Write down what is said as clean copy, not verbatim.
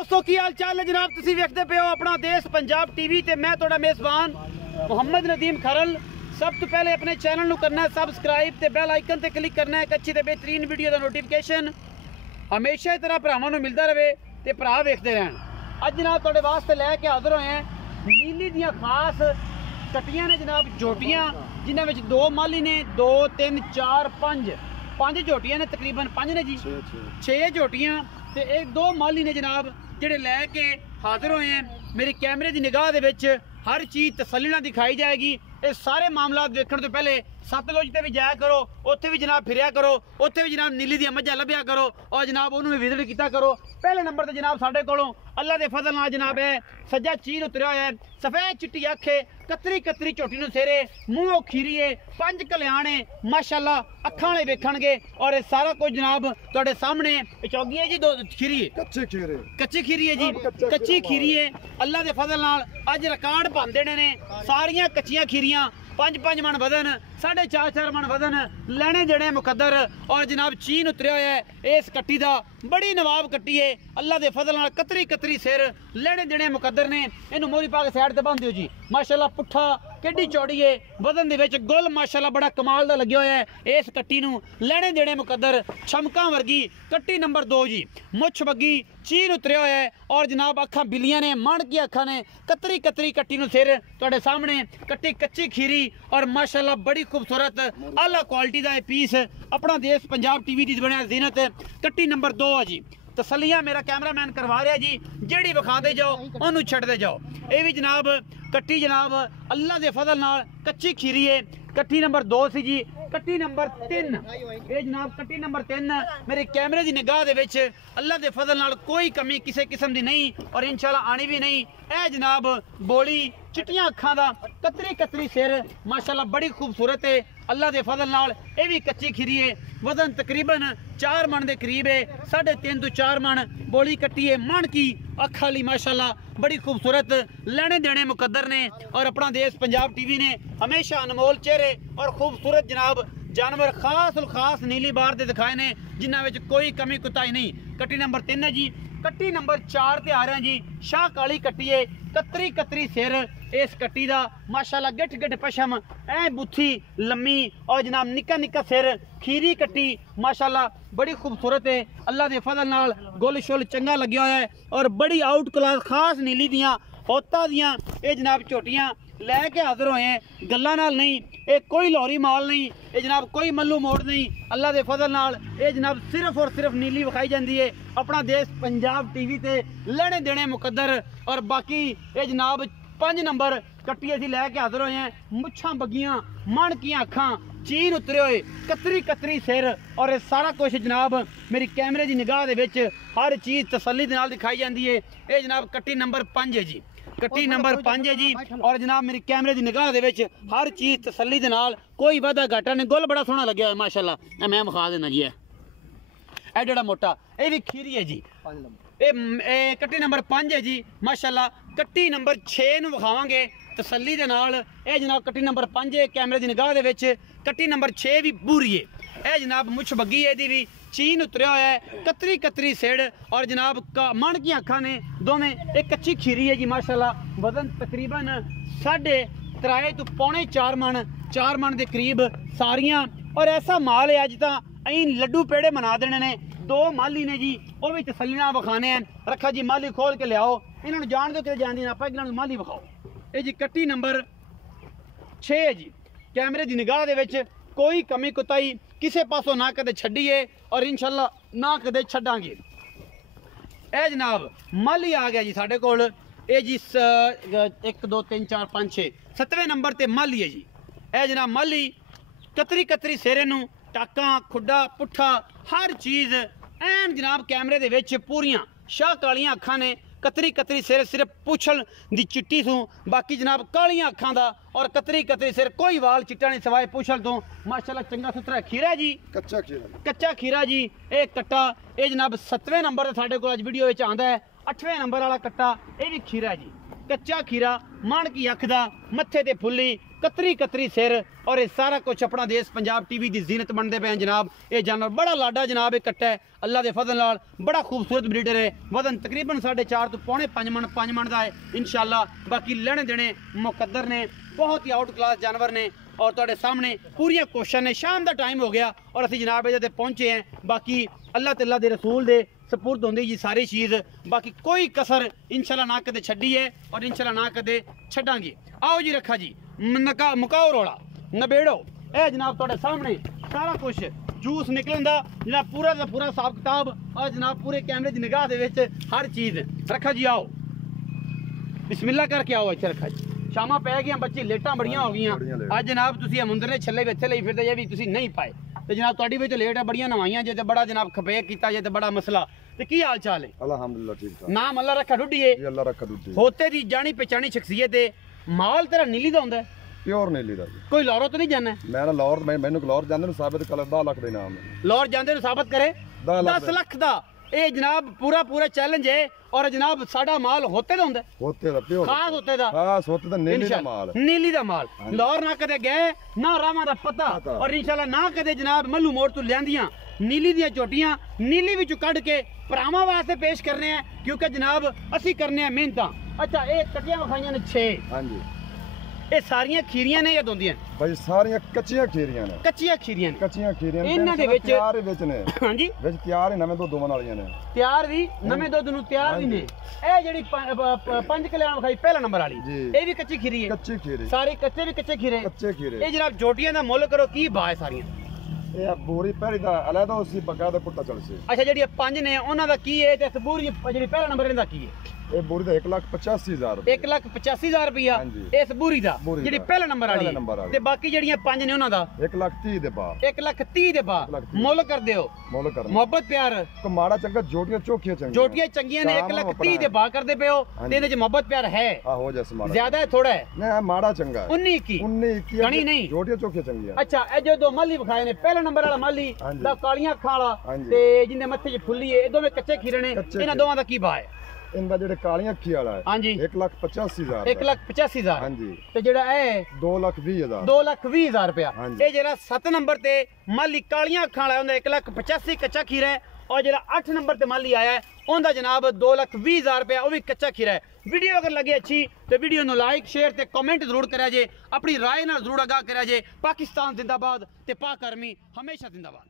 दोस्तों की हाल चाल है जनाब, तुसी वेखदे पे हो अपना देश पंजाब टीवी ते मैं तुहाडा मेज़बान मोहम्मद नदीम खरल। सब तो पहले अपने चैनल नू करना है सबसक्राइब ते बेल आइकन ते क्लिक करना है एक अच्छी ते बेहतरीन वीडियो दा नोटिफिकेशन हमेशा इस तरह भरावां नू मिलदा रहे ते भरा वेखदे रहन। अज जनाब तुहाडे वास्ते लैके हाज़र होए हैं नीली दियां खास कट्टियां ने जनाब, जोटियां जिन्हां विच दो माली ने, 2 3 4 5 जोटियां ने, तकरीबन 5 ने जी, 6 जोटियां ते एक 2 माली ने जनाब जेड़े लैके हाजिर होए हैं। मेरी कैमरे की निगाह दे विच हर चीज़ तसल्ली नाल दिखाई जाएगी। ये सारे मामला देखने तो पहले सतलुज ते भी जाया करो, उत्थे भी जनाब फिरिया करो, उत्थे भी जनाब नीली दी मझां लभ्या करो और जनाब उन्होंने भी विजिट किया करो। पहले नंबर ते जनाब साढ़े कोलों अल्लाह के फजल नाल जनाब है सज्जा चीर उतरिया होया है, सफेद चिट्टी अखे, कतरी कतरी झोटी नूं सिरे, मूँहों खीरीए, 5 कल्याणे माशाअल्लाह अखां वाले वेखणगे। और ये सारा कुछ जनाब तुहाडे सामने चौगी है जी, 2 खीरी है, कच्ची खीरी है जी, कच्ची खीरी है। अल्लाह के फजल नाल अज रिकॉर्ड बन देने ने, सारियां कच्चियां खीरियां 5 मन वजन, 4.5 मन वजन, लेने देने मुकद्दर। और जनाब चीन उतरिया होया है इस कट्टी दा, बड़ी नवाब कट्टी है अल्लाह के फजल नाल, कतरी कतरी सिर, लेने देने मुकद्दर ने। इनू मोरी पा के साइड ते बन दिओ जी, माशाअल्लाह पुट्ठा केडी चौड़ी है, वजन दे विच गुल माशाअल्लाह बड़ा कमाल दा लग्या होया है इस कट्टी नू, लेने देने मुकद्दर, छमका वर्गी कट्टी नंबर 2 जी, मुछ बग्गी, चीन उतरिया होया है। और जनाब अखां बिलियां ने, मण की अखां ने, कतरी कतरी कट्टी नू सिर तुहाडे सामने, कट्टी कच्ची खीरी और माशाअल्लाह बड़ी खूबसूरत आला क्वालिटी का पीस अपना देश पंजाब टीवी की बनया जीनत कट्टी नंबर 2 है जी। तसलियां मेरा कैमरामैन करवा रहा जी, जेड़ी विखाते जाओ उन्होंने छड्डते जाओ। ये भी जनाब कट्टी जनाब अल्लाह के फजल नाल कच्ची खीरी है, कट्टी नंबर 2 सी जी। कट्टी नंबर 3 ये जनाब कट्टी नंबर 3 मेरे कैमरे की निगाह दे विच अल्लाह के फजल नाल कोई कमी किसी किस्म की नहीं और इंशाल्लाह आनी भी नहीं। ए जनाब बोली चिट्टियां अखां दा, कतरी कतरी सिर, माशाअल्लाह बड़ी खूबसूरत है अल्लाह के फजल नाल। ये भी कच्ची खीरी है, वजन तकरीबन 4 मन के करीब है, 3.5 to 4 मन बोली कट्टी है, मन की अख वाली माशाअल्लाह बड़ी खूबसूरत, लेने देने मुकद्दर ने। और अपना देश पंजाब टीवी ने हमेशा अनमोल चेहरे और खूबसूरत जनाब जानवर खास उल खास नीली बार दे दिखाए ने, जिन्हां विच कोई कमी कुताही नहीं। कट्टी नंबर 3 है जी। कट्टी नंबर 4 ते आ रहे हैं जी, शाह काली कट्टी है, कतरी कतरी सिर इस कट्टी दा, माशाअल्लाह गिठ गिठ पशम, ऐ बुथी लम्मी और जनाब निक्का निक्का सिर, खीरी कट्टी माशाअल्लाह बड़ी खूबसूरत है अल्लाह के फजल नाल, गुल शुल चंगा लग्या होया है और बड़ी आउट क्लास खास नीली दियां होता दियां ये जनाब झोटियां लैके हाजिर होए हैं। गल्लां नाल नहीं, ये कोई लाहौरी माल नहीं, ये जनाब कोई मल्लू मोड़ नहीं, अल्लाह के फजल नाल ये जनाब सिर्फ और सिर्फ नीली विखाई जाती है अपना देश पंजाब टीवी ते, लेने देने मुकद्दर। और बाकी ये जनाब 5 नंबर कट्टी असीं लैके हाजिर होए हैं, मुच्छां बग्गियां, मण की अखां, चीन उतरे हुए, कतरी कतरी सिर और ये सारा कुछ जनाब मेरी कैमरे की निगाह दे विच हर चीज़ तसल्ली दे नाल दिखाई जाती है। ये जनाब कट्टी नंबर 5 है जी, कट्टी नंबर 5 है जी। और जनाब मेरी कैमरे की निगाह दे विच हर चीज़ तसल्ली दे नाल, कोई वादा घाटा नहीं, गुल बड़ा सोहना लग्या है माशाअल्लाह। मैं विखा देना जी, है जेड़ा मोटा ये भी खीरी है जी, ये कट्टी नंबर 5 है जी माशाअल्लाह। कट्टी नंबर 6 नूं विखावांगे तसल्ली दे नाल। ये जनाब कट्टी नंबर 5 है कैमरे की निगाह दे विच। कट्टी नंबर 6 भी बूरी है, यह जनाब मुछ बग्गी है, भी चीन उतरिया होया है, कतरी कतरी सिड़ और जनाब मण की अखां ने दोवें। एक कच्ची खीरी है जी माशाअल्लाह, वजन तकरीबन 3.5 to 4.25 मन, 4 मन के करीब सारियां। और ऐसा माल है अज तो अं लड्डू पेड़े मना देने ने। 2 माली ने जी, वह भी तसल्ली नाल विखाने हैं। रखा जी माली खोल के लियाओ, इन्होंने जान दो कि जानी ना, आप माली विखाओ। ये जी कट्टी नंबर 6 है जी, कैमरे की निगाह दे विच कोई कमी कुताही किसी पासों ना कदे छड्डी है और इंशाअल्लाह ना कदे छड्डांगे। ए जनाब माली आ गया जी साढ़े कोल, ये जी 1 2 3 4 5 6 7वें नंबर ते माली है जी। ए जनाब माली कतरी कतरी सिरे नूं, टाकां खुड्डा पुट्ठा हर चीज़ एन जनाब कैमरे दे विच पूरियां, शाह कालियां अखां ने, कतरी कतरी सिर, सिर्फ पुछल दी चिट्टी सूं, बाकी जनाब कालियां अखां दा और कतरी कतरी सिर, कोई वाल चिट्टा नहीं सवाए पुछल तो माशाअल्लाह चंगा सुथरा खीरा जी, कच्चा खीरा जी। एक कट्टा ये जनाब 7वें नंबर साढ़े को अज वीडियो आंदा है, 8वें नंबर वाला कट्टा ये भी खीरा जी। कच्चा खीरा, माण की अख दा, मत्थे ते फुल्ली, कतरी कतरी सिर और ये सारा कुछ अपना देश पंजाब टीवी की जीनत बनते पे जनाब। ये जानवर बड़ा लाडा जनाब, एक कट्टा है अल्लाह के फजल नाल, बड़ा खूबसूरत ब्रीडर है। वजन तकरीबन 4.5 तो पौने 5 मन का है इंशाल्लाह। बाकी लेने देने मुकद्दर ने, बहुत ही आउट क्लास जानवर ने और तुहाडे सामने पूरियां कोशिशां ने। शाम का टाइम हो गया और असीं जनाब इहदे ते पहुंचे हैं। बाकी अल्लाह ते अल्लाह दे रसूल दे सपुर्द होंदी जी सारी चीज़, बाकी कोई कसर इंशाल्लाह ना कदे छड्डी है और इंशाल्लाह ना कदे छड्डांगे। आओ जी रखा जी मुकाओ रोड़ा नबेड़ो। ए जनाब तुहाडे सामने सारा कुछ जूस निकलन दा जनाब, पूरा दा पूरा हिसाब किताब और जनाब पूरे कैमरे दी निगाह दे विच हर चीज़ रखा जी। आओ बिस्मिल्लाह करके आओ इत्थे रखा जी। शामां पै गईयां, बच्चे लेटां बड़ियां हो गईयां। अज जनाब तुसीं मुंदर दे छल्ले भी इत्थे लई फिरदे जे भी तुसीं नहीं पाए ते जनाब तुहाडी भी तो लेट है, बड़ियां नवाइयां जे ते बड़ा जनाब खपेक कीता जे ते बड़ा मसला। ते की हाल चाल है? अल्हम्दुलिल्लाह ठीक ठाक। नाम अल्लाह रखा डुडी है जी, अल्लाह रखा डुडी। होते दी जानी पहचानी शख्सियत है। माल तेरा नीली दा हुंदा है? प्योर नीली दा जी। कोई लाहौर तो नहीं जाना है? मैं ना लाहौर, मैनू लाहौर जांदे नु साबित कर 10 लाख दे नाम है। लाहौर जांदे नु साबित करे 10 लाख दा। ए जनाब पूरा चैलेंज है और जनाब साडा माल होते दा हुंदा है, होते दा प्योर, खास होते दा। खास होते दा नीली दा माल, नीली दा माल। लाहौर ना कदे गए ना रामा दा पता और इंशाल्लाह ना कदे जनाब मल्लू मोड़ तो लियांदियां नीली दियां चोटियां नीली विचों कढ के भरावां वास्ते पेश करने हैं क्योंकि जनाब असी करने हैं मेहनतां। अच्छा ये कटियां विखाइयां ने 6। हां जी। ये सारियां खीरियां ने या दोंदियां? भाई सारियां कच्चियां खीरियां ने। कच्चियां खीरियां ने, कच्चियां खीरियां ने। इन्हां दे विच तैयार विच ने। हां जी, विच तैयार नवें दुध दोवन वालियां ने। तैयार भी नवें दुध नु तैयार भी ने। ए जेडी 5 कल्याण विखाई पहला नंबर वाली ए भी कच्ची खीरी है? कच्ची खीरी, सारे कच्चे भी कच्चे खीरे। कच्चे खीरे। ए जनाब जोटियां दा मुੱਲ करो की भाव है सारियां? ये बोरी पहली दा अलग उसी बकायदा पुट्टा चल से। अच्छा जेडी 5 ने उन्हां दा की है ते बोरी जेडी पहला नंबर इनदा की है? ये बोरी दा 1,85,000 1,85,000 रुपया इस बोरी दा जेडी पहला नंबर वाली। ते बाकी जेडियां 5 ने उन्हां दा 1,30,000 दे बा। 1,30,000 दे बा मुੱਲ कर दियो। मुੱਲ कर मोहब्बत प्यार तो माड़ा चंगा जोटियां चोखियां चंगियां, जोटियां चंगियां ने 1,30,000 दे बा कर दे पे हो ते इने च मोहब्बत प्यार है। हो जैसे माड़ा ज्यादा है थोड़ा है नहीं, माड़ा चंगा है। 19 घणी नहीं, जोटियां चोखियां चंगियां। अच्छा ए जो दो माली विखाए ने पहला नंबर वाला माली दा कालियां अखां वाला ते जिंदे मत्थे च फुल्ली है, ए दोवें कच्चे खीरे ने। इन्हां दोवां दा की भाव है? इनका जेड़े कालियां अखी वाला है 1,85,000। 1,85,000। हां जी। ते जेड़ा है 2,20,000। 2,20,000 रुपया। ये जेड़ा 7 नंबर ते माली कालियां अखां वाला उंदा 1,85,000 कच्चा खीरा है और जेड़ा 8 नंबर ते माली आया है उनका जनाब 2,20,000 रुपया, वो भी कच्चा खीरा है। वीडियो अगर लगे अच्छी तो वीडियो नु लाइक शेयर ते कमेंट जरूर करा जे, अपनी राय नाल जरूर आगाह करा जे। पाकिस्तान जिंदाबाद ते पाक आर्मी हमेशा जिंदाबाद।